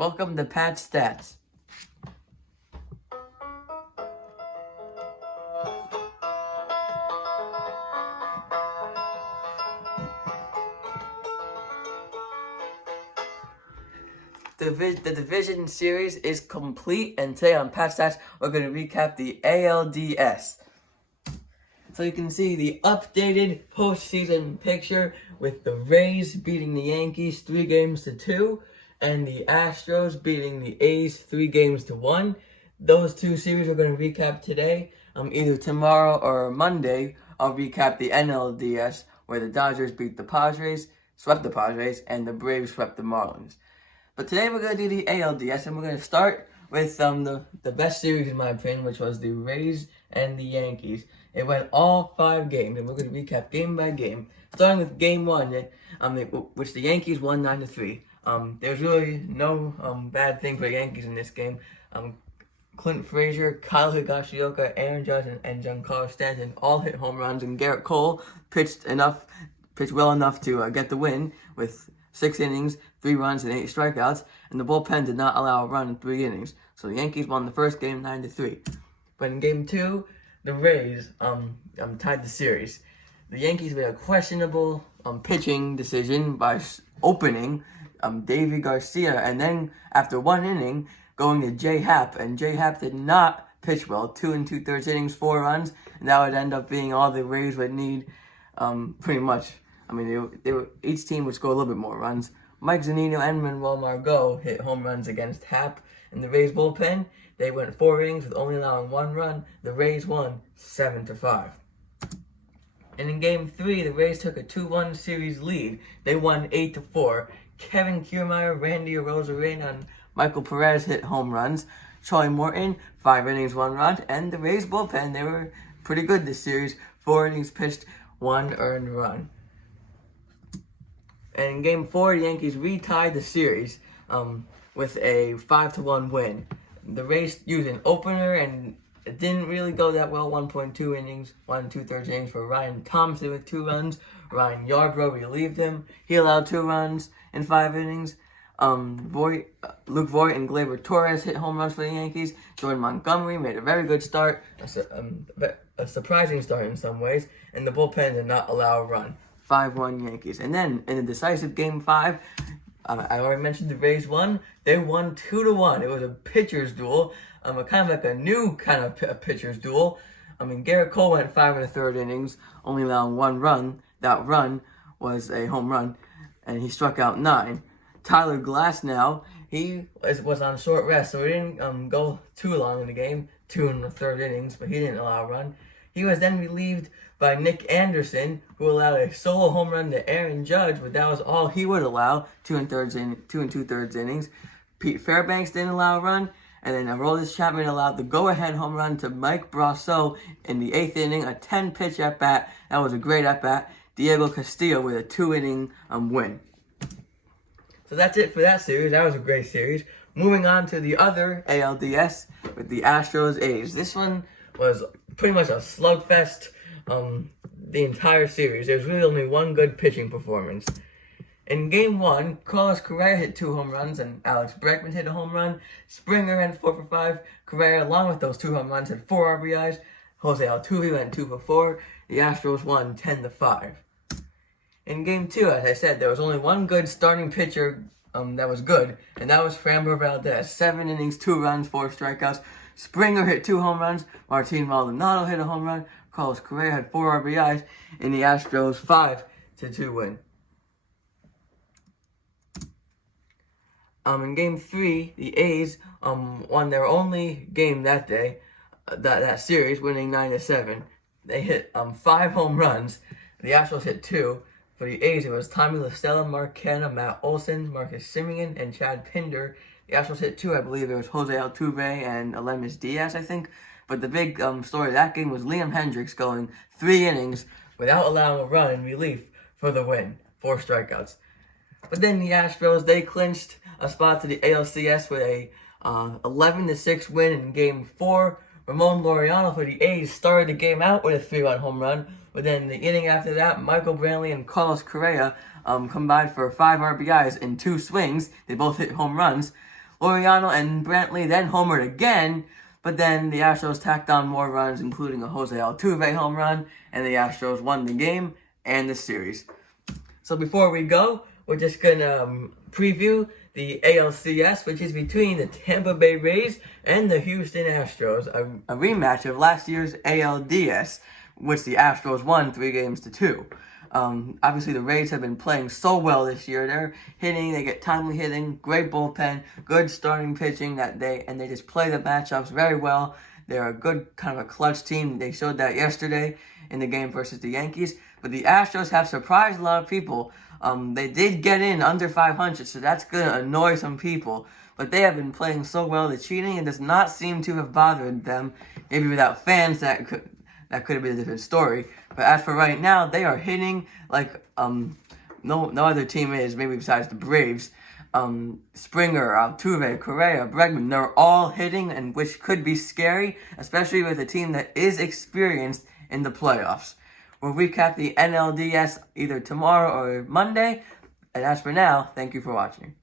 Welcome to Pat Stats. The division series is complete, and today on Pat Stats, we're going to recap the ALDS. So you can see the updated postseason picture with the Rays beating the Yankees 3-2, and the Astros beating the A's 3-1. Those two series we're going to recap today. Either tomorrow or Monday, I'll recap the NLDS, where the Dodgers beat the Padres, swept the Padres, and the Braves swept the Marlins. But today we're going to do the ALDS, and we're going to start with the best series in my opinion, which was the Rays and the Yankees. It went all 5 games, and we're going to recap game by game. Starting with game 1, which the Yankees won 9-3. There's really no bad thing for the Yankees in this game. Clint Frazier, Kyle Higashioka, Aaron Judge, and Giancarlo Stanton all hit home runs, and Garrett Cole pitched well enough to get the win with 6 innings, 3 runs, and 8 strikeouts, and the bullpen did not allow a run in 3 innings. So the Yankees won the first game 9-3. But in game 2, the Rays tied the series. The Yankees made a questionable pitching decision by opening Davy Garcia, and then after 1 inning, going to J Happ, and J Happ did not pitch well. 2 2/3 innings, 4 runs, and that would end up being all the Rays would need, pretty much. I mean, each team would score a little bit more runs. Mike Zunino and Manuel Margot hit home runs against Happ. In the Rays bullpen, they went 4 innings with only allowing 1 run. The Rays won 7-5. And in game 3, the Rays took a 2-1 series lead. They won 8-4. Kevin Kiermaier, Randy Arozarena, and Michael Perez hit home runs. Charlie Morton, 5 innings, 1 run. And the Rays bullpen, they were pretty good this series. 4 innings pitched, 1 earned run. And in game 4, the Yankees retied the series with a 5-1 win. The Rays used an opener, and it didn't really go that well. 1.2 innings, 1 2/3 innings for Ryan Thompson with 2 runs. Ryan Yarbrough relieved him. He allowed 2 runs in 5 innings. Luke Voigt and Gleyber Torres hit home runs for the Yankees. Jordan Montgomery made a very good start, a surprising start in some ways, and the bullpen did not allow a run. 5-1 Yankees. And then in the decisive game 5, I already mentioned the Rays won. They won 2-1. It was a pitcher's duel, kind of like a new kind of pitcher's duel. Garrett Cole went 5 1/3 innings, only allowing 1 run. That run was a home run, and he struck out 9. Tyler Glasnow, he was on short rest, so he didn't go too long in the game, 2 1/3 innings, but he didn't allow a run. He was then relieved by Nick Anderson, who allowed a solo home run to Aaron Judge, but that was all he would allow, 2 2/3 innings. Pete Fairbanks didn't allow a run, and then Aroldis Chapman allowed the go-ahead home run to Mike Brasso in the 8th inning, a 10-pitch at-bat. That was a great at-bat. Diego Castillo with a 2-inning win. So that's it for that series. That was a great series. Moving on to the other ALDS with the Astros A's. This one was pretty much a slugfest the entire series. There's really only one good pitching performance. In game 1, Carlos Correa hit 2 home runs, and Alex Bregman hit a home run. Springer went 4 for 5. Correa, along with those 2 home runs, had 4 RBIs. Jose Altuve went 2 for 4. The Astros won 10-5. In game 2, as I said, there was only one good starting pitcher that was good, and that was Framber Valdez. 7 innings, 2 runs, 4 strikeouts. Springer hit 2 home runs. Martin Maldonado hit a home run. Carlos Correa had 4 RBIs in the Astros' 5-2 win. In game 3, the A's won their only game that day, that series, winning 9-7. They hit 5 home runs. The Astros hit 2. For the A's, it was Tommy La Stella, Mark Canha, Matt Olson, Marcus Semien, and Chad Pinder. The Astros hit 2. I believe it was Jose Altuve and Aledmys Diaz, I think. But the big story of that game was Liam Hendricks going 3 innings without allowing a run in relief for the win. 4 strikeouts. But then the Astros, they clinched a spot to the ALCS with a 11-6 win in Game 4. Ramon Laureano for the A's started the game out with a 3-run home run. But then the inning after that, Michael Brantley and Carlos Correa combined for 5 RBIs in 2 swings. They both hit home runs. Laureano and Brantley then homered again, but then the Astros tacked on more runs, including a Jose Altuve home run, and the Astros won the game and the series. So before we go, we're just going to preview the ALCS, which is between the Tampa Bay Rays and the Houston Astros, a rematch of last year's ALDS, which the Astros won 3-2. Obviously, the Rays have been playing so well this year. They're hitting, they get timely hitting, great bullpen, good starting pitching, and they just play the matchups very well. They're a good kind of a clutch team. They showed that yesterday in the game versus the Yankees. But the Astros have surprised a lot of people. They did get in under 500, so that's going to annoy some people. But they have been playing so well. The cheating, it does not seem to have bothered them. Maybe without fans, that could have been a different story. But as for right now, they are hitting like no other team is, maybe besides the Braves. Springer, Altuve, Correa, Bregman, they're all hitting, and which could be scary, especially with a team that is experienced in the playoffs. We'll recap the NLDS either tomorrow or Monday. And as for now, thank you for watching.